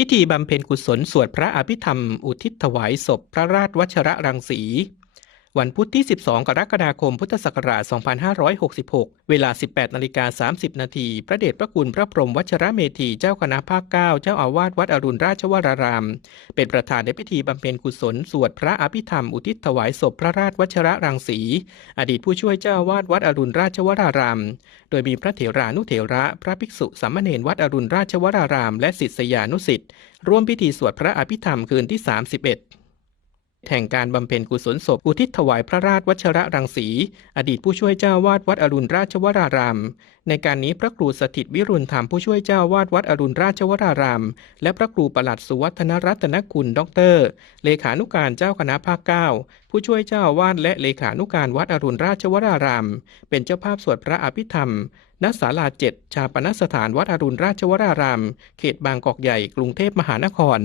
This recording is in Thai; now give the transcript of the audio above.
พิธีบำเพ็ญกุศลสวดพระอภิธรรมอุทิศถวายศพพระราชวัชระรังสี วันพุธที่ 12 กรกฎาคม พุทธศักราช 2566 เวลา 18นาฬิกา30 นาทีพระเดชพระคุณพระพรหมวัชระเมธีเจ้าคณะภาค 9 เจ้าอาวาสวัดอรุณราชวราราม เป็นประธานในพิธีบำเพ็ญกุศล สวดพระอภิธรรมอุทิศถวายศพพระราชวัชระรังสี อดีตผู้ช่วยเจ้าอาวาสวัดอรุณราชวราราม โดยมีพระเถรานุเถระ พระภิกษุสามเณรวัดอรุณราชวราราม และศิษยานุศิษย์ร่วมพิธีสวดพระอภิธรรมคืนที่ 31 แห่งการบำเพ็ญกุศลศพอุทิศถวายพระราชวัชระรังสี อดีตผู้ช่วยเจ้าวาดวัดอรุณราชวราราม ในการนี้พระครูสถิตวิรุณธรรมผู้ช่วยเจ้าวาดวัดอรุณราชวราราม และพระครูประหลัดสุวัฒนรัตนคุณด็อกเตอร์ เลขานุการเจ้าคณะภาคเก้าผู้ช่วยเจ้าอาวาดและเลขานุการวัดอรุณราชวราราม เป็นเจ้าภาพสวดพระอภิธรรมณศาลาเจ็ดชาปนสถานวัดอรุณราชวราราม เขตบางกอกใหญ่กรุงเทพมหานคร